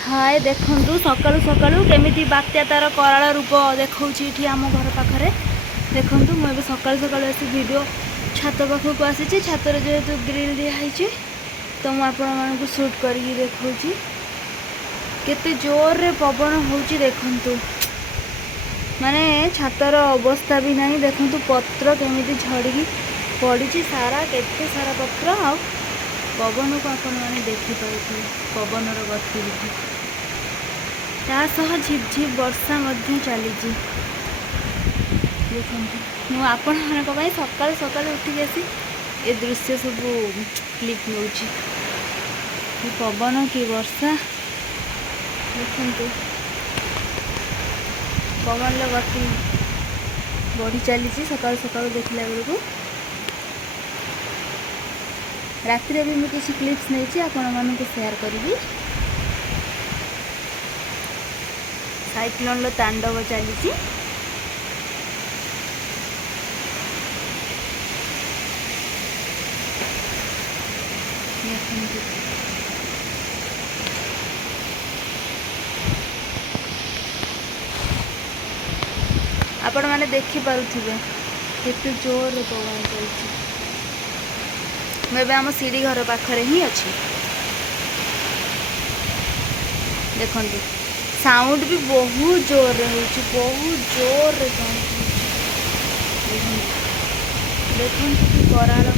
हाय देखु सकालू सकालू केमी बात्या तार कराल रूप देखा आम घर पाखे देखु मुझे सकाल सकाल आसी वीडियो छात पाखक आसी छातर जेहेतु ग्रिल दिखाई तो मुझे शूट करके देखा केते जोर रे पवन होची देखंतु माने छातर अवस्था भी नहीं देखंतु पत्र केमी झड़ी पड़ी सारा केते सारा पत्र आ पवन को आपण मैंने देखिपे पवन गतिविधि तासह झिपझिप वर्षा चली देखो आपण सकाल सकाल उठिक आसी ए दृश्य सब क्लिप नौ पवन कि वर्षा देखो पवन गति बढ़ी चली सकाल सकाल देखला बेलू राति भी मुझे किसी क्लिप्स नहीं आपण मानक शेयर करी साइक्लोन तांडव चली आपण मैंने देखिपे केते जोर पवन चलती मैं आम सीढ़ी घर पाखे ही अच्छी देखो साउंड भी बहुत जोर रे होची बहुत जोर रे साउंड देखो कराल